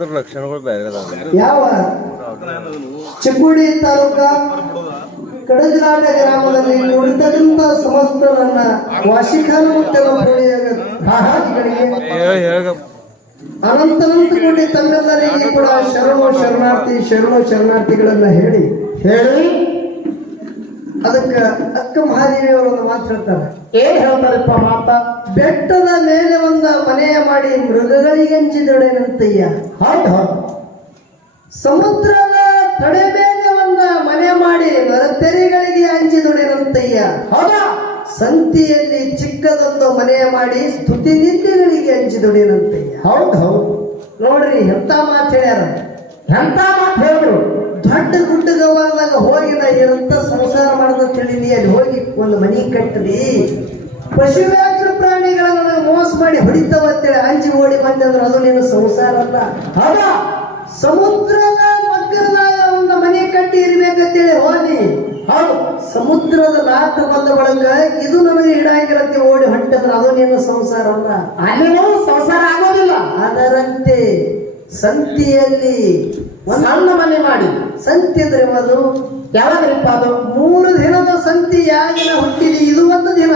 ಅದ್ರ ಲಕ್ಷಣಗಳು ಬೇರೆ ಅದಾವ. ಯಾವ? ಚಿಕ್ಕೋಡಿ ತಾಲೂಕ ಕಡಜನಾಟ ಗ್ರಾಮದಲ್ಲಿ ಕುಳಿತಕ್ಕಂತ ಸಮಸ್ತರನ್ನ ಹೇಳ ಅನಂತನಂತ ಕೋಟಿ ತಮ್ಮೆಲ್ಲರಿಗೆ ಕೂಡ ಶರಣು ಶರಣಾರ್ಥಿ ಶರಣು ಶರಣಾರ್ಥಿಗಳನ್ನ ಹೇಳಿ. ಹೇಳಿ. ಅದಕ್ಕ ಅಕ್ಕ ಮಹಾದೇವಿಯವರು ಒಂದು ಮಾತು ಹೇಳ್ತಾರೆ. ಏನ್ ಹೇಳ್ತಾರಪ್ಪ ಮಾತ? ಬೆಟ್ಟದ ಮೇಲೆ ಒಂದ ಮನೆಯ ಮಾಡಿ ಮೃಗಗಳಿಗೆ ಹಂಚಿದೊಡೆನಂತಯ್ಯ. ಹೌದು ಹೌದು. ಸಮುದ್ರದ ತಡೆ ಮೇಲೆ ಒಂದ ಮನೆ ಮಾಡಿ ನರತೆರಿಗಳಿಗೆ ಹಂಚಿದೊಡೆನಂತಯ್ಯ. ಹೌದಾ? ಸಂತಿಯಲ್ಲಿ ಚಿಕ್ಕದೊಂದು ಮನೆ ಮಾಡಿ ಸ್ತುತಿ ನಿಂದೆಗಳಿಗೆ ಹಂಚಿದೊಡೆನಂತಯ್ಯ. ಹೌದು ಹೌದು. ನೋಡ್ರಿ ಎಂತ ಮಾತು ಹೇಳ್ಯಾರ. ಎಂತ ಮಾತು ಹೇಳಿದ್ರು ದೊಡ್ಡ ಗುಡ್ಡಗವಾದಾಗ ಹೋಗಿ ನಾ ಎಂತ ಸಂಸಾರ ಮಾಡಿದ ತಿಳಿದಿ ಅಲ್ಲಿ ಹೋಗಿ ಒಂದು ಮನಿ ಕಟ್ಟಲಿ ಪಶು ವ್ಯಾಘ್ರ ಪ್ರಾಣಿಗಳನ್ನ ನನಗೆ ಮೋಸ ಮಾಡಿ ಹೊಡಿತಾವ ಅಂತೇಳಿ ಅಂಜಿ ಓಡಿ ಬಂದೆ ಅಂದ್ರೆ ಅದು ನೀನು ಸಂಸಾರ ಅಲ್ಲ. ಅದ ಸಮುದ್ರದ ಮಗ್ಗದಾಗ ಒಂದು ಮನೆ ಕಟ್ಟಿ ಇರ್ಬೇಕಂತೇಳಿ ಹೋಗಿ. ಹೌದು ಸಮುದ್ರದ ಲಾಟ ಬಂದ ಬಳಕ ಇದು ನನಗೆ ಹಿಡಾಗಿರತ್ತೆ ಓಡಿ ಹೊಂಟಂದ್ರೆ ಅದು ನೀನು ಸಂಸಾರ ಅಲ್ಲ. ಅಲ್ಲಿನೂ ಸಂಸಾರ ಆಗೋದಿಲ್ಲ. ಅದರಂತೆ ಸಂತಿಯಲ್ಲಿ ಒಂದು ಸಣ್ಣ ಮನೆ ಮಾಡಿ. ಸಂತಿ ಅಂದ್ರೆ ಅದು ಯಾವಾಗ್ರಿಪ್ಪ ಅದು? ಮೂರು ದಿನದ ಸಂತಿ ಯಾಗಿನ ಹುಟ್ಟಿದೆ ಇದು ಒಂದು ದಿನ.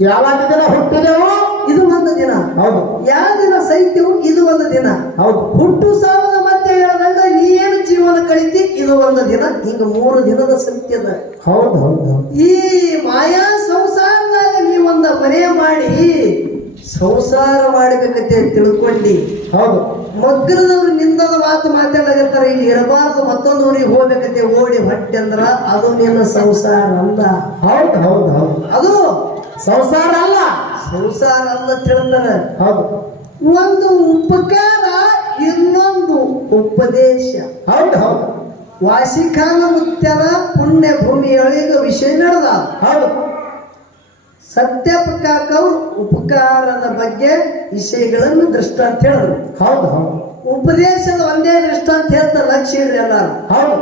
ಯಾವಾಗ ದಿನ ಹುಟ್ಟಿದೆವೋ? ಇದು ಒಂದು ದಿನ. ಹೌದು. ಯಾವ ದಿನ ಸೈತ್ಯವು? ಇದು ಒಂದು ದಿನ. ಹೌದು. ಹುಟ್ಟು ಸಾವದ ಮಧ್ಯೆ ಹೇಳಿದಾಗ ನೀ ಏನು ಜೀವನ ಕಳಿತಿ? ಇದು ಒಂದು ದಿನ. ಈಗ ಮೂರು ದಿನದ ಸಂತಿ ಅದ. ಹೌದು ಹೌದು ಈ ಮಾಯಾ ಸಂಸಾರದಾಗ ನೀ ಒಂದು ಮನೆ ಮಾಡಿ ಸಂಸಾರ ಮಾಡಬೇಕಂತ ತಿಳ್ಕೊಂಡಿ. ಹೌದು. ಮಗ್ಗಲದವ್ರು ನಿಂದದ ಮಾತು ಮಾತಾಡಕತ್ತಾರ ಇಲ್ಲಿ ಇರಬಾರ್ದು ಮತ್ತೊಂದು ಊರಿಗೆ ಹೋಗ್ಬೇಕಂತೆ ಓಡಿ ಹೊಟ್ಟೆ ಅಂದ್ರ ಅದು ನಿನ್ನ ಸಂಸಾರ ಅಲ್ಲ ಹೌದು ಹೌದು ಹೌದು. ಅದು ಸಂಸಾರ ಅಲ್ಲ. ಸಂಸಾರ ಅಲ್ಲ ತಿಳಿದಾರ ಹೌದು. ಒಂದು ಉಪಕಾರ ಇನ್ನೊಂದು ಉಪದೇಶ. ಹೌದು ಹೌದು. ವಾಸಿಖಾನ ಮುತ್ಯನ ಪುಣ್ಯ ಭೂಮಿಯೊಳಗೆ ವಿಷಯ ನಡೆದ. ಹೌದು. ಸತ್ಯಪಕಾಕವ್ರು ಉಪಕಾರದ ಬಗ್ಗೆ ವಿಷಯಗಳನ್ನು ದೃಷ್ಟಾಂತ ಹೇಳಿದ್ರು ಹೌದು ಹೌದು. ಉಪದೇಶದ ಒಂದೇ ದೃಷ್ಟಾಂತ ಹೇಳ್ತಾರೆ ಲಕ್ಷ್ಯ ಇಡ್ರಿ ಎಲ್ಲಾರು. ಹೌದು.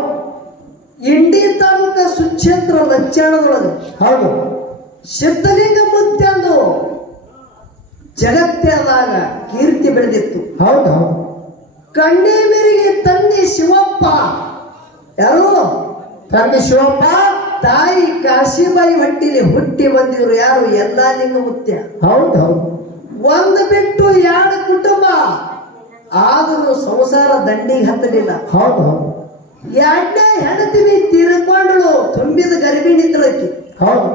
ಇಂಡಿ ತಾಲೂಕ ಸುಕ್ಷೇತ್ರ ಲಕ್ಷಣದೊಳಗೆ ಹೌದು. ಸಿದ್ಧಲಿಂಗ ಮುತ್ಯಂದು ಜಗತ್ತೇದಾಗ ಕೀರ್ತಿ ಬೆಳೆದಿತ್ತು. ಹೌದು ಹೌದು. ಕಣ್ಣೇ ಮೇರೆಗೆ ತಂದೆ ಶಿವಪ್ಪ. ಯಾರು? ತಂದೆ ಶಿವಪ್ಪ. ತಾಯಿ ಕಾಶಿಬಾಯಿ ಹೊಟ್ಟಿಲಿ ಹುಟ್ಟಿ ಬಂದಿವ್ರು ಯಾರು? ಎಲ್ಲಾ ಲಿಂಗ ಮುತ್ಯ. ಹೌದು ಒಂದು ಬಿಟ್ಟು ಎರಡು ಕುಟುಂಬ. ಆದರೂ ಸಂಸಾರ ದಂಡಿಗೆ ಹತ್ತಲಿಲ್ಲ. ಹೌದು ಎರಡನೇ ಹೆಂಡತಿನಿ ತೀರ್ಕೊಂಡಳು ತುಂಬಿದ ಗರ್ಭಿಣಿ ಹೌದು.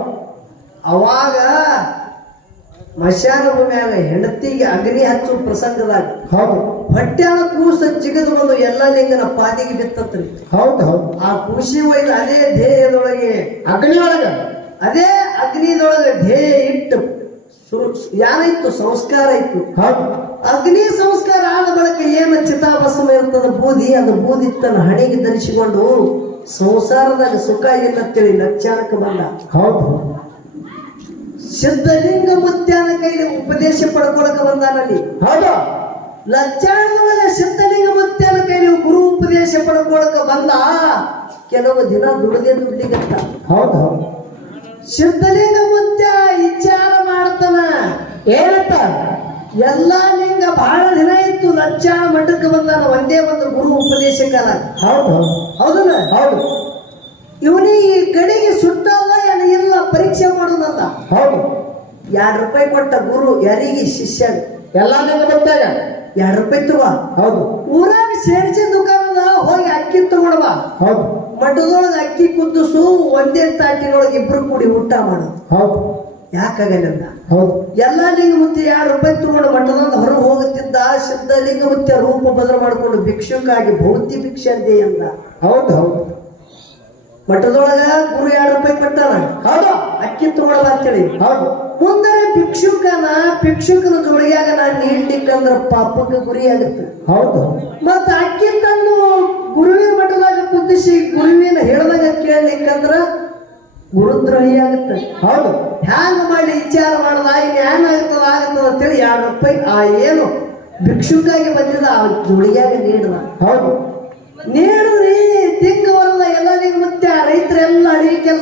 ಅವಾಗ ಮಶಾನ ಭೂಮಿಯಾಗ ಹೆಂಡತಿಗೆ ಅಗ್ನಿ ಹಚ್ಚು ಪ್ರಸಂಗದಾಗ ಹೌದು. ಹೊಟ್ಯಾಳ ಕೂಸ ಜಿಗದು ಬಂದು ಎಲ್ಲ ಲಿಂಗನ ಪಾದಿಗೆ ಬಿತ್ತತ್ರಿ. ಹೌದು ಹೌದು. ಆ ಕೂಸಿ ಒಯ್ದು ಅದೇ ಧ್ಯೇಯದೊಳಗೆ ಅಗ್ನಿ ಒಳಗೆ ಅದೇ ಅಗ್ನಿದೊಳಗೆ ಧ್ಯೇಯ ಇಟ್ಟು ಯಾನಿತ್ತು ಸಂಸ್ಕಾರ ಇತ್ತು. ಹೌದು. ಅಗ್ನಿ ಸಂಸ್ಕಾರ ಆದ ಬಳಿಕ ಏನು ಚಿತಾಭಸ್ಮ ಇರ್ತದ? ಬೂದಿ ಅದು ಬೂದಿ ತನ್ನ ಹಣೆಗೆ ಧರಿಸಿಕೊಂಡು ಸಂಸಾರದಾಗ ಸುಖ ಏನಂತೇಳಿ ಲಕ್ಷಣಕ್ಕೆ ಬಂದ. ಹೌದು. ಸಿದ್ಧಲಿಂಗ ಮುತ್ಯಾನ ಕೈಲಿ ಉಪದೇಶ ಪಡ್ಕೊಳಕ ಬಂದಾನಲ್ಲಿ ಹೌದು? ಲಜ್ಜಾಣದೊಳಗೆ ಸಿದ್ಧಲಿಂಗ ಮುತ್ಯಾನ ಕೈಲಿ ಗುರು ಉಪದೇಶ ಪಡ್ಕೊಳಕ ಬಂದ ಕೆಲವು ದಿನ ದುಡಿದೆ ದುಡ್ಲಿಗತ್ತ ಹೌದು ಹೌದು. ಸಿದ್ಧಲಿಂಗ ಮುತ್ಯ ವಿಚಾರ ಮಾಡ್ತಾನ. ಏನಂತ? ಎಲ್ಲಾ ಲಿಂಗ ಬಹಳ ದಿನ ಇತ್ತು ಲಜ್ಜಾಣ ಮಠಕ್ಕೆ ಬಂದಾನ ಒಂದೇ ಒಂದು ಗುರು ಉಪದೇಶಕನ ಹೌದು ಹೌದು. ಹೌದಲ್ಲ? ಹೌದು. ಇವನಿಗೆ ಈ ಕಡೆಗೆ ಇಲ್ಲ ಪರೀಕ್ಷೆ ಮಾಡೋದಂತ ಹೌದು. ಎರಡು ರೂಪಾಯಿ ಕೊಟ್ಟ ಗುರು ಯಾರಿಗೆ ಶಿಷ್ಯ ಎಲ್ಲ ಬಂದಾಗ ಎರಡು ರೂಪಾಯಿ ತಗೋ ಹೌದು. ಊರಾಗ ಸೇರಿಸಿ ದುಕಾನದ ಹೋಗಿ ಅಕ್ಕಿ ತಗೊಂಡ್ಬಾ ಹೌದು. ಮಠದೊಳಗೆ ಅಕ್ಕಿ ಕುದಿಸು ಒಂದೇ ತಾಟಿನೊಳಗೆ ಇಬ್ರು ಕೂಡಿ ಊಟ ಮಾಡೋದು ಹೌದು. ಯಾಕಾಗಲಿಲ್ಲ ಹೌದು. ಎಲ್ಲ ಲಿಂಗ ಮುತ್ತಿ ಎರಡು ರೂಪಾಯಿ ತಗೊಂಡು ಮಠದಿಂದ ಹೊರಗೆ ಹೋಗುತ್ತಿದ್ದ ಸಿದ್ಧಲಿಂಗ ಮುತ್ತಿಯ ರೂಪ ಬದಲು ಮಾಡಿಕೊಂಡು ಭಿಕ್ಷುಕಾಗಿ ಭೌತಿ ಭಿಕ್ಷೆ ಅಂದೆ ಅಂತ ಹೌದು ಹೌದು. ಮಠದೊಳಗ ಗುರು ಎರಡು ರೂಪಾಯಿ ಕೊಟ್ಟಾನ ಹೌದು ಅಕ್ಕಿ ತಗೊಳ್ಳಲ್ಲ ಅಂತೇಳಿ. ಹೌದು. ಮುಂದರೆ ಭಿಕ್ಷುಕನ ಭಿಕ್ಷುಕನ ಜೋಡಿಯಾಗ ನಾನು ನೀಡ್ಲಿಕ್ಕಂದ್ರ ಪಾಪಕ್ಕೆ ಗುರಿ ಆಗುತ್ತೆ ಹೌದು. ಮತ್ತ ಅಕ್ಕಿ ತಂದು ಗುರುವಿನ ಮಠದಾಗ ಕುದಿಸಿ ಗುರುವಿನ ಹೇಳದಾಗ ಕೇಳಲಿಕ್ಕಂದ್ರ ಗುರುದ್ರೋಹಿ ಆಗುತ್ತೆ ಹೌದು. ಹ್ಯಾಂಗ ಮಾಡಿ ವಿಚಾರ ಮಾಡದ ಈಗ ಏನಾಗ್ತದ ಆಗ್ತದ ಅಂತೇಳಿ ಎರಡು ರೂಪಾಯಿ ಆ ಏನು ಭಿಕ್ಷುಕಾಗಿ ಬಂದಿದ್ದ ಆ ಜೋಡಿಯಾಗ ನೀಡದ. ಹೌದು. ನೀಡುದ್ರಿ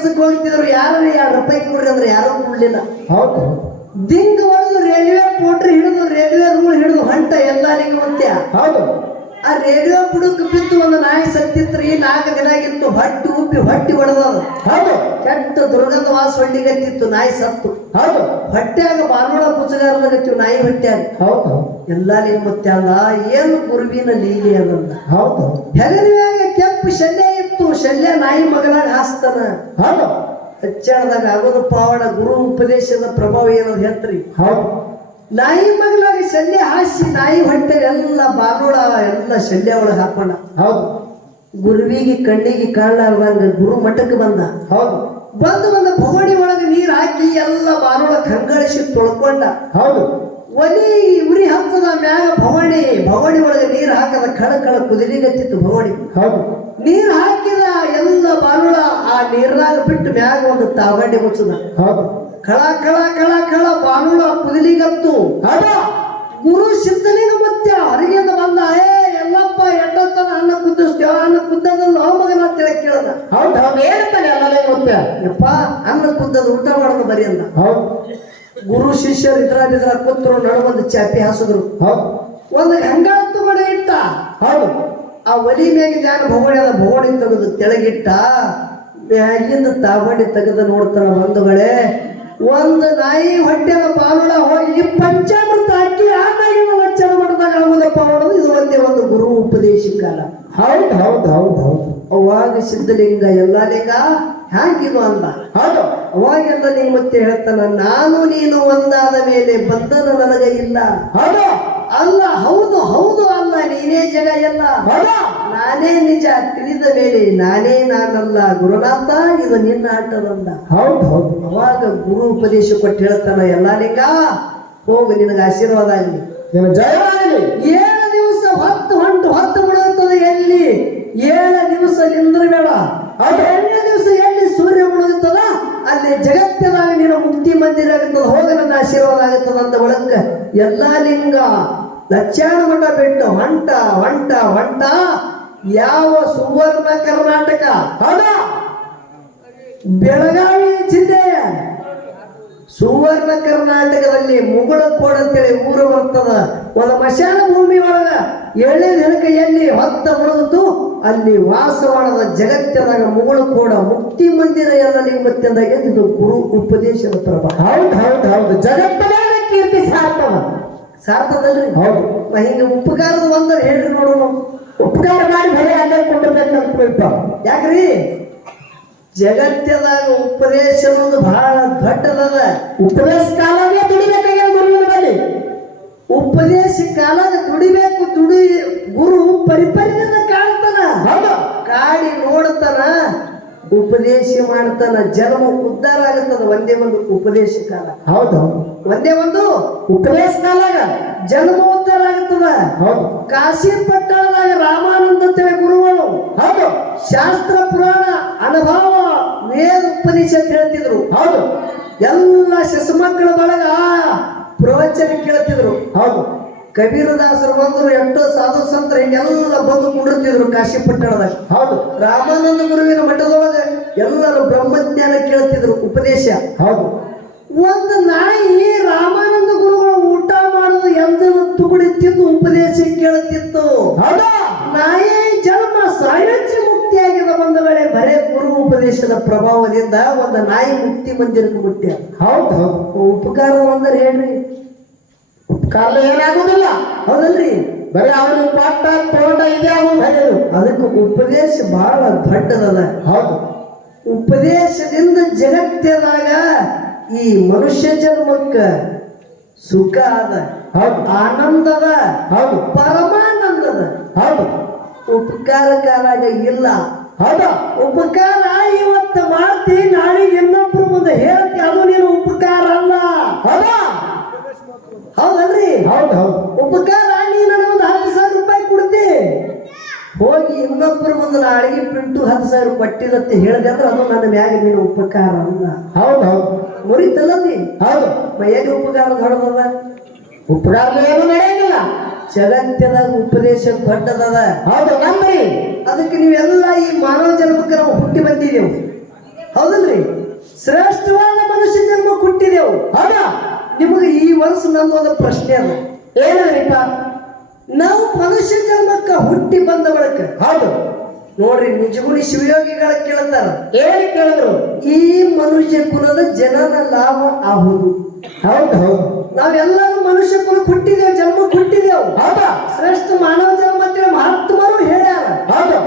ಕೆಲ್ಸಕ್ಕೆ ಹೋಗ್ತಿದ್ರು ಯಾರು ಎರಡು ರೂಪಾಯಿ ಕೊಡ್ರಿ ಅಂದ್ರೆ ಯಾರೋ ಕೊಡ್ಲಿಲ್ಲ. ಹೌದು. ದಿಂಗ್ ಒಂದು ರೈಲ್ವೆ ಪೋಟ್ರಿ ಹಿಡಿದು ರೈಲ್ವೆ ರೂಲ್ ಹಿಡಿದು ಹೊಂಟ ಎಲ್ಲ ನಿಂಗೆ ಮತ್ತೆ ಹೌದು. ಆ ರೇಡಿಯೋ ಬುಡಕ್ ಬಿದ್ದು ಒಂದು ನಾಯಿ ಸತ್ತಿತ್ರಿ ನಾಲ್ಕು ದಿನ ಆಗಿತ್ತು ಹೊಟ್ಟಿ ಉಪ್ಪಿ ಹೊಟ್ಟಿ ಹೊಡೆದದ ಹೌದು. ಕೆಟ್ಟ ದುರ್ಗಂಧ ವಾಸ ಹೊಳ್ಳಿಗತ್ತಿತ್ತು ನಾಯಿ ಸತ್ತು. ಹೌದು. ಹೊಟ್ಟೆಯಾಗ ಬಾನೋಳ ಪುಸ್ತಕದಾಗತ್ತಿವು ನಾಯಿ ಹೊಟ್ಟೆಯಾಗ ಹೌದು. ಎಲ್ಲ ಮತ್ತೆ ಅಲ್ಲ ಏನು ಗುರುವಿನ ಲೀಲೆ ಅದಂತ ಹೌದು. ಹೆಗಲಿಯಾಗ ಶಲ್ಯ ಇತ್ತು. ಶಲ್ಯ ನಾಯಿ ಮಗನಾಗ ಹಾಸ್ತಾನ. ಹೌದು. ಹಚ್ಚಾಡದಾಗ ಆಗೋದು ಪಾವಣ ಗುರು ಉಪದೇಶದ ಪ್ರಭಾವ ಏನದು ಹೇಳ್ತ್ರಿ? ಹೌದು. ನಾಯಿ ಮಗನಾಗ ಶಲ್ಯ ಹಾಸಿ ನಾಯಿ ಹೊಟ್ಟೆ ಎಲ್ಲ ಬಾನೋಳ ಎಲ್ಲ ಶಲ್ಯ ಒಳಗೆ ಹಾಕೋಣ ಹೌದು. ಗುರುವಿಗೆ ಕಣ್ಣಿಗೆ ಕಾಣಲಾರ್ದಂಗ ಗುರು ಮಠಕ್ಕೆ ಬಂದ. ಹೌದು. ಬಂದು ಬಂದ ಭವಣಿ ಒಳಗೆ ನೀರು ಹಾಕಿ ಎಲ್ಲ ಬಾನೋಳ ಕಂಗಳಿಸಿ ತೊಳ್ಕೊಂಡ. ಹೌದು. ಒಲಿ ಭವಣಿ ಭವಾನಿ ಒಳಗೆ ನೀರು ಹಾಕದ ಕಳ ಕಳ ಕುದಿಲಿಗತ್ತಿತ್ತು ಭವಣಿ ಹೌದು. ನೀರು ಹಾಕಿದ ಎಲ್ಲ ಬಾನುಳ ಆ ನೀರಾಗ ಬಿಟ್ಟು ಮ್ಯಾಗ ಒಂದು ತಾಬಂಡಿ ಮುಚ್ಚದ. ಹೌದು. ಕಳ ಕಳ ಕಳ ಕಳ ಬಾನುಳ ಕುದಿಲಿಗತ್ತು ಗುರು ಸಿದ್ಧಲಿಂಗ ಮತ್ತೆ ಅರಿಗೆಂದ ಬಂದ ಏ ಎಲ್ಲಪ್ಪ ಎಷ್ಟೊತ್ತನ ಅನ್ನ ಕುದ್ದಿಸ್ತೇವ ಅನ್ನ ಕುದ್ದದಲ್ಲ? ಮಗನ ಅಂತೇಳಿ ಕೇಳ್ದ. ಹೌದು. ಹೌದು ಹೇಳ್ತಾನೆ ಎಲ್ಲ ಮತ್ತೆ ಯಪ್ಪ ಅನ್ನ ಕುದ್ದದ ಊಟ ಮಾಡೋದು ಬರಿ ಅಂದ. ಹೌದು. ಗುರು ಶಿಷ್ಯರು ಇದ್ರ ಬಿದ್ರ ಕೂತರು ನಡುವೊಂದು ಚಾಪಿ ಹಾಸಿದ್ರು. ಹೌದು. ಒಂದು ಹೆಂಗಾತು ತಗೊಂಡು ಇಟ್ಟ? ಹೌದು. ಆ ಒಲಿ ಮ್ಯಾಗ ಯಾರು ಭವಣಿ ಅದ ಭವಣಿ ತೆಗೆದು ತೆಳಗಿಟ್ಟ? ಮ್ಯಾಗಿಂದ ತಾವಣಿ ತೆಗೆದು ನೋಡ್ತಾನ ಬಂಧುಗಳೇ. ಒಂದು ನಾಯಿ ಹೊಟ್ಟೆನ ಪಾಲೋಣ ಹೋಗಿ ಪಂಚಾಮೃತ ಹಾಕಿ ಆಮೇಲಿನ ವಚನ ಮಾಡಿದಾಗ ಆಗುದಪ್ಪ ಮಾಡೋದು ಇದು ಒಂದೇ ಒಂದು ಗುರು ಉಪದೇಶ ಕಾಲ ಹೌದು ಹೌದು ಹೌದು ಹೌದು. ಅವಾಗ ಸಿದ್ಧಲಿಂಗ ಎಲ್ಲ ಲಿಂಗ ಹ್ಯಾಂಗಿದು ಅಂದ. ಹೌದು. ಅವಾಗೆಲ್ಲ ನೀನು ಮತ್ತೆ ಹೇಳ್ತಾನ ನಾನು ನೀನು ಒಂದಾದ ಮೇಲೆ ಬಂಧನ ನನಗೆ ಇಲ್ಲ. ಹೌದು? ಅಲ್ಲ ಹೌದು ಹೌದು ಅಲ್ಲ ನೀನೇ ಜಗ ಎಲ್ಲ. ನಾನೇ ನಿಜ ತಿಳಿದ ಮೇಲೆ ನಾನೇ ನಾನಲ್ಲ ಗುರುನಾಥ ಇದು ನಿನ್ನ ಆಟವಲ್ಲ. ಹೌದು ಹೌದು. ಅವಾಗ ಗುರು ಉಪದೇಶ ಕೊಟ್ಟು ಹೇಳ್ತಾನ ಎಲ್ಲ ಲಿಂಗ ಹೋಗು ನಿನಗೆ ಆಶೀರ್ವಾದ ಆಗಲಿ. ಜಯವಾಗಲಿ ಏಳು ದಿವಸ ಹೊತ್ತು ಹೊಂಟು ಹೊತ್ತು ಬಿಡುತ್ತದೆ ಎಲ್ಲಿ? ಏಳು ದಿವಸ ಅದು ಎರಡನೇ ದಿವಸ ಎಲ್ಲಿ ಸೂರ್ಯ ಮುಳುಗುತ್ತದ? ಅಲ್ಲಿ ಜಗತ್ತಿನಾಗ ನೀನು ಮುಕ್ತಿ ಮಂದಿರ ಆಗುತ್ತದೆ ಹೋಗ ನನ್ನ ಆಶೀರ್ವಾದ ಆಗುತ್ತದೆ ಅಂತ ಒಳಗ ಎಲ್ಲಾ ಲಿಂಗ ಲಕ್ಷಾಣ ಮಠ ಬಿಟ್ಟು ಹೊಂಟ ಹೊಂಟ ಹೊಂಟ, ಯಾವ ಸುವರ್ಣ ಕರ್ನಾಟಕ? ಹೌದು? ಬೆಳಗಾವಿ ಜಿಲ್ಲೆ. ಸುವರ್ಣ ಕರ್ನಾಟಕದಲ್ಲಿ ಮುಗುಳಕೋಡ್ ಅಂತೇಳಿ ಊರು ಬರ್ತದ. ಒಂದು ಮಶಾನ ಭೂಮಿ ಒಳಗ ಏಳನೇ ದಿನಕ ಎಲ್ಲಿ ಹೊತ್ತ ಮುಳುಗಿತು ಅಲ್ಲಿ ವಾಸವಾಡದ ಜಗತ್ತಿನಾಗ ಕೂಡ ಮುಕ್ತಿ ಮಂದಿರ ಎಲ್ಲ ಲಿಂಗತ್ಯದಾಗ ಇದು ಗುರು ಉಪದೇಶದ ಪ್ರಭಾವ ಹೌದು ಹೌದು ಹೌದು. ಕೀರ್ತಿ ಸಾರ್ಥವ ಸಾರ್ಥದಲ್ರಿ ಹೌದು. ಹಿಂಗೆ ಹಿಂಗ ಉಪಕಾರದ ಒಂದರ ಹೇಳಿ ನೋಡೋಣ ಉಪಕಾರ ಮಾಡಿ ಬರೀ ಅಲ್ಲೇ ಬಿಡ್ಪ ಯಾಕ್ರಿ? ಜಗತ್ತದಾಗ ಉಪದೇಶ ಅನ್ನೋದು ಬಹಳ ದೊಡ್ಡದದ. ಉಪದೇಶ ಕಾಲವೇ ಬಳಿ ಉಪದೇಶ ಕಾಲ ದುಡಿಬೇಕು ದುಡಿ ಗುರು ಪರಿಪರಿಯಿಂದ ಕಾಣ್ತಾನ. ಕಾಡಿ ನೋಡ್ತಾನ ಉಪದೇಶ ಮಾಡ್ತಾನ ಜನ್ಮ ಉದ್ಧಾರ ಆಗುತ್ತದ ಒಂದೇ ಒಂದು ಉಪದೇಶ ಕಾಲ. ಹೌದು. ಒಂದೇ ಒಂದು ಉಪದೇಶ ಕಾಲಾಗ ಜನ್ಮ ಉದ್ಧಾರ ಆಗುತ್ತದ. ಹೌದು. ಕಾಶಿ ಪಟ್ಟಣದಾಗ ರಾಮಾನಂದ ಅಂತೇಳಿ ಗುರುಗಳು. ಹೌದು. ಶಾಸ್ತ್ರ ಪುರಾಣ ಅನುಭವ ವೇದ ಉಪನಿಷತ್ ಹೇಳ್ತಿದ್ರು. ಹೌದು. ಎಲ್ಲ ಶಿಶುಮಕ್ಕಳ ಬಳಗ ಪ್ರವಚನ ಕೇಳ್ತಿದ್ರು. ಹೌದು. ಕಬೀರದಾಸರು ಬಂದರು ಎಂಟೋ ಸಾಧು ಸಂತರ ಹಿಂಗೆಲ್ಲ ಬಂದು ಕುಂಡಿರ್ತಿದ್ರು ಕಾಶಿ ಪಟ್ಟಣದಾಗ ಹೌದು. ರಾಮಾನಂದ ಗುರುವಿನ ಮಠದೊಳಗೆ ಎಲ್ಲರೂ ಬ್ರಹ್ಮಜ್ಞಾನ ಕೇಳ್ತಿದ್ರು ಉಪದೇಶ. ಹೌದು. ಒಂದು ನಾಯಿ ರಾಮಾನಂದ ಗುರುಗಳು ಊಟ ಮಾಡೋದು ಎಂದ ತುಗುಡಿ ತಿಂದು ಉಪದೇಶ ಕೇಳುತ್ತಿತ್ತು ಹೌದು? ನಾಯಿ ಜನ್ಮ ಸಾಯುಜ್ಯ ಮುಕ್ತಿಯಾಗಿದ ವೇಳೆ ಬರೇ ಗುರು ಉಪದೇಶದ ಪ್ರಭಾವದಿಂದ ಒಂದು ನಾಯಿ ಮುಕ್ತಿ ಮಂದಿರಕ್ಕೆ ಮುಟ್ಟಿ ಹೌದು ಹೌದು. ಉಪಕಾರ ಅಂದ್ರೆ ಹೇಳ್ರಿ. ಉಪಕಾರ ಏನಾಗುದಿಲ್ಲ ಹೌದಲ್ರಿ? ಬರೀ ಅವ್ರಿಗೆ ಪಾಠ ತೋಟ ಇದೆ ಬರೆಯೋದು ಅದಕ್ಕೆ ಉಪದೇಶ ಬಹಳ ದೊಡ್ಡದಲ್ಲ. ಹೌದು. ಉಪದೇಶದಿಂದ ಜಗತ್ತಿನಾಗ ಈ ಮನುಷ್ಯ ಜನ್ಮಕ್ಕ ಸುಖ ಅದ. ಹೌದು. ಆನಂದದ. ಹೌದು. ಪರಮಾನಂದದ. ಹೌದು. ಉಪಕಾರ ಕಾಲಾಗ ಇಲ್ಲ. ಹೌದ. ಉಪಕಾರ ಇವತ್ತು ಮಾಡ್ತಿ ನಾಳೆಗೆ ಇನ್ನೊಬ್ರು ಮುಂದೆ ಹೇಳ್ತಿ ಅದು ನೀನು ಉಪಕಾರ ಅಲ್ಲ. ಹೌದಾ. ಹೌದಲ್ರಿ? ಹೌದು ಹೌದು. ಉಪಕಾರ ನನಗೆ ಒಂದು ಹತ್ತು ಸಾವಿರ ರೂಪಾಯಿ ಕೊಡ್ತಿ. ಹೋಗಿ ಇನ್ನೊಬ್ಬರು ಮುಂದೆ ನಾಳೆಗೆ ಪ್ರಿಂಟು ಹತ್ತು ಸಾವಿರ ಕೊಟ್ಟಿರತ್ತೆ ಹೇಳಿದೆ ಅಂದ್ರೆ ಅದು ನನ್ನ ಮ್ಯಾಗ ನೀನು ಉಪಕಾರ ಅಲ್ಲ. ಹೌದು ಹೌದು. ಮುರಿತಲ್ಲದಿ ನೀ? ಹೌದು. ಮೈಯಾಗ ಉಪಕಾರ ದೊಡ್ಡದದ? ಉಪಕಾರ ಏನು ನಡೆಯಂಗಿಲ್ಲ. ಜಗತ್ತಿನಾಗ ಉಪದೇಶ ದೊಡ್ಡದದ? ಹೌದು ನಂಬ್ರಿ ಅದಕ್ಕೆ ನೀವೆಲ್ಲ ಈ ಮಾನವ ಜನ್ಮಕ್ಕೆ ನಾವು ಹುಟ್ಟಿ ಬಂದಿದ್ದೇವೆ. ಹೌದಲ್ರಿ? ಶ್ರೇಷ್ಠವಾದ ಮನುಷ್ಯ ಜನ್ಮ ಹುಟ್ಟಿದೆವು ಹೌದಾ. ನಿಮಗೆ ಈ ವರ್ಷ ನಂದು ಒಂದು ಪ್ರಶ್ನೆ ಅದ. ಏನಾಗ ನಾವು ಮನುಷ್ಯ ಜನ್ಮಕ್ಕ ಹುಟ್ಟಿ ಬಂದ ಬಳಕ ಹೌದು ನೋಡ್ರಿ ನಿಜಗುಣಿ ಶಿವಯೋಗಿಗಳ ಕೇಳ್ತಾರ. ಏನು ಕೇಳಿದ್ರು? ಈ ಮನುಷ್ಯ ಕುಲದ ಜನನ ಲಾಭ ಆಹುದು. ಹೌದು ಹೌದು. ನಾವೆಲ್ಲರೂ ಮನುಷ್ಯ ಕುಲಕ್ಕೆ ಹುಟ್ಟಿದೇವು ಜನ್ಮ ಹುಟ್ಟಿದೇವು. ಹೌದಾ. ಶ್ರೇಷ್ಠ ಮಾನವ ಜನ್ಮ ಅಂತೇಳಿ ಮಹಾತ್ಮರು ಹೇಳ್ಯಾರ. ಹೌದು.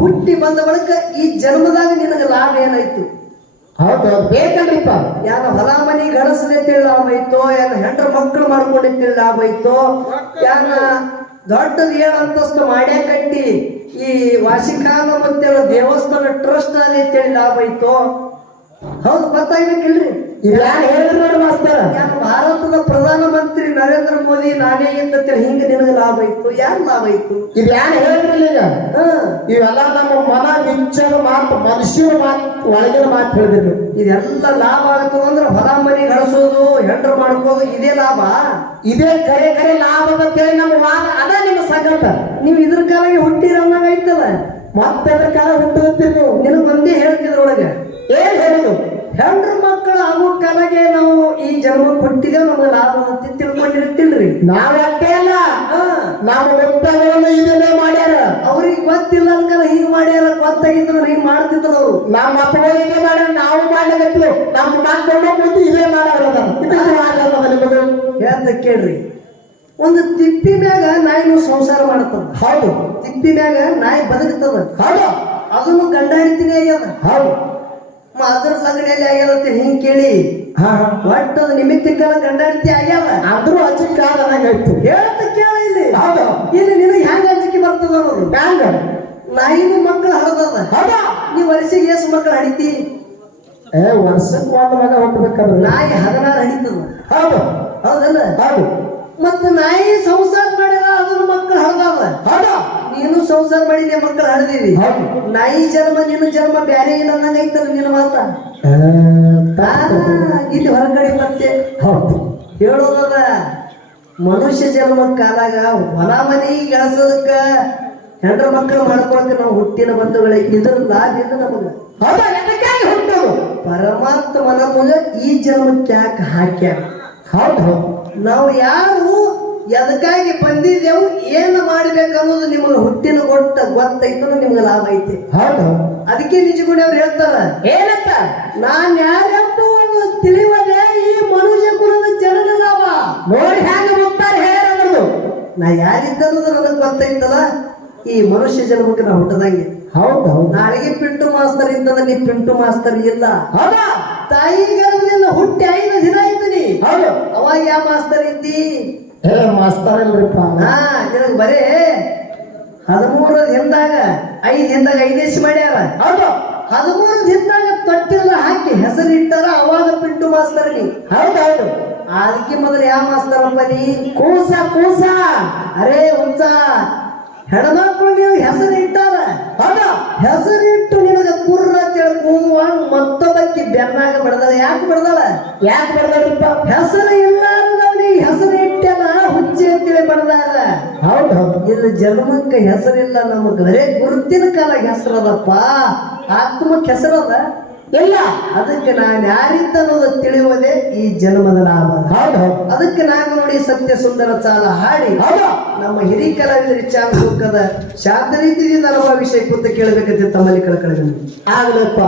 ಹುಟ್ಟಿ ಬಂದ ಬಳಿಕ ಈ ಜನ್ಮದಾಗ ನಿನಗೆ ಲಾಭ ಏನಾಯ್ತು? ಹೌದು ಬೇಕಲ್ರಿಪ್ಪ. ಯಾನ ಹೊಲ ಮನಿ ಗಡಸದೆ ತಿಳಿ ಲಾಭ ಐತೋ ಯಾನ ಹೆಂಡ್ರ ಮಕ್ಕಳು ಮಾಡ್ಕೊಂಡಿದ್ದಿಲ್ಲ ಲಾಭ ಐತೋ ಯಾನ ದೊಡ್ಡದ ಏಳು ಅಂತಸ್ತು ಕಟ್ಟಿ. ಈ ವಾಸಿಕಾಲ ಮತ್ತೆ ದೇವಸ್ಥಾನ ಟ್ರಸ್ಟ್ ಅದೇ ಹೇಳಿ ಲಾಭ ಐತೋ ಹೌದು ಗೊತ್ತಾಗ್ಬೇಕಿಲ್ರಿ ಯಾರು ಹೇಳಿದ್ರು ನೋಡಿ ಮಾಸ್ತರ. ಭಾರತದ ಪ್ರಧಾನ ಮಂತ್ರಿ ನರೇಂದ್ರ ಮೋದಿ ನಾನೇ ಅಂತ ಹಿಂಗ ನಿನಗೆ ಲಾಭ ಇತ್ತು? ಯಾರು ಲಾಭ ಇತ್ತು? ಇದು ಯಾರು ಹೇಳಿದ್ರಲ್ಲ ಈಗ? ಇವೆಲ್ಲ ನಮ್ಮ ಮನ ಮಿಂಚನ ಮಾತು ಮನುಷ್ಯನ ಮಾತು ಒಳಗಿನ ಮಾತು ಹೇಳಿದ್ರು. ಇದೆಲ್ಲ ಲಾಭ ಆಗ್ತದ ಅಂದ್ರೆ ಹೊಲ ಮನಿ ಗಳಿಸೋದು ಹೆಂಡ್ರ ಮಾಡ್ಕೋದು ಇದೇ ಲಾಭ? ಇದೇ ಕರೆ ಕರೆ ಲಾಭ ಅಂತೇಳಿ ನಮ್ಮ ವಾದ ಅದ ನಿಮ್ಮ ಸಂಕಟ ನೀವು ಇದ್ರ ಕಾಲಿಗೆ ಹುಟ್ಟಿರ ಅನ್ನಂಗ ಐತದ ಮತ್ತೆ ಅದ್ರ ಕಾಲ ಹುಟ್ಟಿರ್ತೀರಿ ನೀವು? ನಿನಗೆ ಒಂದೇ ಹೇಳ್ತಿದ್ರೊಳಗೆ ಏನ್ ಹೇಳುದು ಹೆಂಡ್ರ ಮಕ್ಕಳು ಆಗೋ ಕಾಲಾಗೆ ನಾವು ಈ ಜನ್ಮ ಕೊಟ್ಟಿದೆ ನಮ್ಗೆ ಲಾಭ ಅಂತ ತಿಳ್ಕೊಂಡಿರ್ತಿಲ್ರಿ. ನಾವೇ ಅಲ್ಲ? ನಾವು ನಮ್ಮ ಮುತ್ತಗಳನ್ನು ಇದನ್ನೇ ಮಾಡ್ಯಾರ. ಅವ್ರಿಗೆ ಗೊತ್ತಿಲ್ಲ ಅಂಕರ ಹಿಂಗ್ ಮಾಡ್ಯಾರ ಗೊತ್ತಾಗಿದ್ರು ಹಿಂಗ್ ಮಾಡ್ತಿದ್ರು ಅವ್ರು. ನಮ್ಮ ಅಪ್ಪಗಳು ಇದೇ ಮಾಡ್ಯಾರ ನಾವು ಮಾಡ್ಲಿಕ್ಕೆ ನಮ್ಮ ಮಕ್ಕಳು ಮುಂದೆ ಇದೇ ಮಾಡ್ಯಾರ ನಿಮಗೆ ಹೇಳ್ತ ಕೇಳ್ರಿ. ಒಂದು ತಿಪ್ಪಿ ಮ್ಯಾಗ ನಾಯಿನು ಸಂಸಾರ ಮಾಡ್ತದ. ಹೌದು. ತಿಪ್ಪಿ ಮ್ಯಾಗ ನಾಯಿ ಬದುಕ್ತದ. ಹೌದು. ಅದನ್ನು ಗಂಡ ಹಿಡ್ತೀನಿ ಆಗ್ಯದ. ಹೌದು. ಅದ್ರ ಲಗ್ನಲ್ಲಿ ಆಗ್ಯದ ಅಂತ ಹಿಂಗ್ ಕೇಳಿ. ಒಟ್ಟು ನಿಮಿತ್ತಕ್ಕನ ಗಂಡಾಡ್ತಿ ಆಗ್ಯಾವ. ಆದ್ರೂ ಅಚ್ಚಿ ಕಾಲನಾಗ ಇತ್ತು ಹೇಳ್ತ ಕೇಳ ಇಲ್ಲಿ. ಹೌದು. ಇಲ್ಲಿ ನಿನಗೆ ಹ್ಯಾಂಗ ಅಂಜಿಕೆ ಬರ್ತದ ಅವರು ಹ್ಯಾಂಗ? ನಾಯಿನು ಮಕ್ಕಳು ಹರದದ. ಹೌದಾ? ನೀ ವರ್ಷಿಗೆ ಎಷ್ಟು ಮಕ್ಕಳು ಹಡಿತಿ ಏ ವರ್ಷಕ್ಕೆ ಒಂದು ಮಗ ಹೊಟ್ಟಬೇಕಾದ್ರೆ ನಾಯಿ ಹದಿನಾರು ಹಡಿತದ ಹೌದು. ಹೌದಲ್ಲ? ಹೌದು. ಮತ್ತೆ ನಾಯಿ ಸಂಸಾರ ಮಾಡಿದ ಅದನ್ನ ಮಕ್ಕಳು ಹಳದಾವ ಹೌದು? ನೀನು ಸಂಸಾರ ನಿಮ್ಮ ಮಕ್ಕಳು ಹಳದೀವಿ ಹೌದು. ನಾಯಿ ಜನ್ಮ ನಿನ್ನ ಜನ್ಮ ಬ್ಯಾರೆ ಇಲ್ಲ ಅನ್ನಂಗ ಐತಲ್ಲ ನಿನ್ನ ಮಾತ? ಆ, ಇಲ್ಲಿ ಹೊರಗಡೆ ಮತ್ತೆ ಹೌದು. ಹೇಳೋದದ ಮನುಷ್ಯ ಜನ್ಮ ಕಾಲಾಗ ಹೊಲ ಮನಿ ಗೆಳಸೋದಕ್ಕ ಹೆಂಡ್ರ ಮಕ್ಕಳು ಮಾಡ್ಕೊಳಕ್ಕೆ ನಾವು ಹುಟ್ಟಿನ ಬಂಧುಗಳೇ. ಇದ್ರ ಲಾಭ ಇಲ್ಲ ನಮಗ. ಪರಮಾತ್ಮನ ಎದಕ್ಕಾಗಿ ಹುಟ್ಟೋದು? ಪರಮಾತ್ಮ ನಮಗ ಈ ಜನ್ಮಕ್ಕೆ ಯಾಕೆ ಹಾಕ್ಯಾರ? ಹೌದು ಹೌದು. ನಾವು ಯಾರು ಎದಕ್ಕಾಗಿ ಬಂದಿದ್ದೆವು ಏನು ಮಾಡ್ಬೇಕನ್ನೋದು ನಿಮಗೆ ಹುಟ್ಟಿನ ಕೊಟ್ಟ ಗೊತ್ತೈತು ನಿಮ್ಗೆ ಲಾಭ ಐತಿ. ಹೌದು. ಅದಕ್ಕೆ ನಿಜಗುಣಿ ಅವ್ರು ಹೇಳ್ತಾರ ಏನಂತ? ನಾನ್ ಯಾರು ತಿಳಿವದೆ ಈ ಮನುಷ್ಯ ಕುಲದ ಜನನ ಲಾಭ. ನೋಡಿ ಹ್ಯಾಂಗ ಮುಕ್ತಾರೆ ಹೇಳೋದು ನಾ ಯಾರಿದ್ದನ್ನೋದು ನನಗೆ ಗೊತ್ತೈತಲ್ಲ ಈ ಮನುಷ್ಯ ಜನ್ಮಕ್ಕೆ ನಾ ಹುಟ್ಟದಂಗೆ. ಹೌದು ಹೌದು. ನಾಳೆಗೆ ಪಿಂಟು ಮಾಸ್ತರ್ ಇದ್ದದ ನೀ ಪಿಂಟು ಮಾಸ್ತರ್ ಇಲ್ಲ. ಹೌದಾ? ತಾಯಿ ಗರ್ಭದಿಂದ ಹುಟ್ಟಿ ಐದು ದಿನ ಆಯ್ತು ನೀ. ಹೌದು. ಅವಾಗ ಯಾವ ಮಾಸ್ತರ್ ಇದ್ದಿ? ಏ ಮಾಸ್ತಾರ ಇಲ್ರಿಪ್ಪ ಹಾ ನಿನಗೆ ಬರೇ ಹದಿಮೂರು ದಿನದಾಗ ಐದು ದಿನದಾಗ ಐದೇಶಿ ಮಾಡ್ಯಾರ. ಹೌದು. ಹದಿಮೂರು ದಿನದಾಗ ತೊಟ್ಟಿಲ್ಲ ಹಾಕಿ ಹೆಸರು ಇಟ್ಟಾರ ಅವಾಗ ಪಿಂಟು ಮಾಸ್ತರ್ ನೀ. ಹೌದು ಹೌದು. ಅದಕ್ಕೆ ಮೊದಲು ಯಾವ ಮಾಸ್ತರಪ್ಪ ನೀ ಕೂಸ ಕೂಸ. ಅರೇ ಹುಂಚ ಹೆಣ್ಮಕ್ಳು ನೀವು ಹೆಸರು ಇಟ್ಟಾರ. ಹೌದು. ಹೆಸರಿಟ್ಟು ನಿನಗ ಕುರ್ರ ತಿಳ್ಕೊಂಡ್ ಮತ್ತೊಬ್ಬಕ್ಕೆ ಬೆನ್ನಾಗ ಬಡದ ಯಾಕೆ ಬಡದಾಳ? ಯಾಕೆ ಬರ್ದಾಡ್ರಿಪ್ಪ ಹೆಸರು ಇಲ್ಲಾರದವನಿಗೆ ಹೆಸರು ಇಲ್ಲಿ ಜನ್ಮಕ್ಕ ಹೆಸರಿಲ್ಲ ನಮಗ್ ಬರೇ ಗುರುತಿನ ಕಾಲಾಗ ಹೆಸರದಪ್ಪ. ಆತ್ಮಕ್ಕೆ ಹೆಸರದ ಇಲ್ಲ. ಅದಕ್ಕೆ ನಾನು ಯಾರಿದ್ದ ಅನ್ನೋದು ತಿಳಿಯುವುದೇ ಈ ಜನ್ಮದ ಲಾಭ. ಹೌದು. ಅದಕ್ಕೆ ನಾನು ನೋಡಿ ಸತ್ಯ ಸುಂದರ ಚಾಲ ಹಾಡಿ. ನಮ್ಮ ಹಿರಿ ಕಲಾವಿದರ ಸುಖದ ಶಾಂತ ರೀತಿಯಿಂದ ನಮ್ಮ ವಿಷಯ ಕುರಿತು ಕೇಳಬೇಕಂತ ತಮ್ಮಲ್ಲಿ ಕಳ್ಕೊಳ್ಳಿ ಆಗ್ಲಪ್ಪ